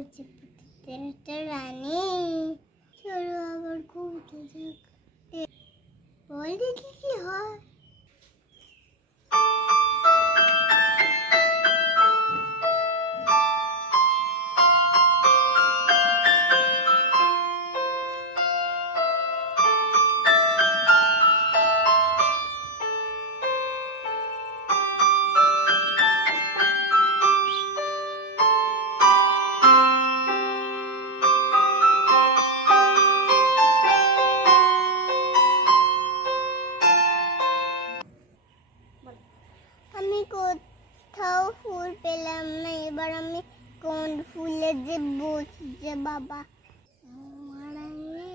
প্রজাপতিতে রানী চলো আবার ঘুরতে যাক। বল দেখি কি হয়। আমি কোথাও ফুল পেলাম না, এবার আমি কোন ফুলে যে বসছে বাবা।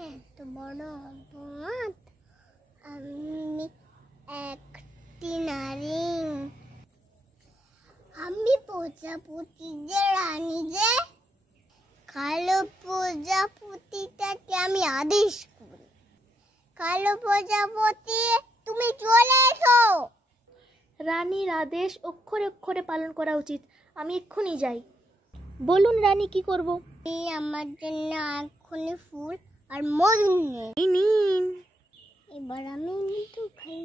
এত বড় হাত, আমি একটি নারী, আমি প্রজাপতি যে রানী যে কালো প্রজাপতিটাকে আমি আদেশ করি, কালো প্রজাপতি তুমি চলে এসো। রানীর আদেশ অক্ষরে অক্ষরে পালন করা উচিত। আমি এক্ষুনি যাই। বলুন রানী, কি করব? এই আমার জন্য এক্ষুনি ফুল আর মধু নিন। নিন। এবার আমি মধু খাই।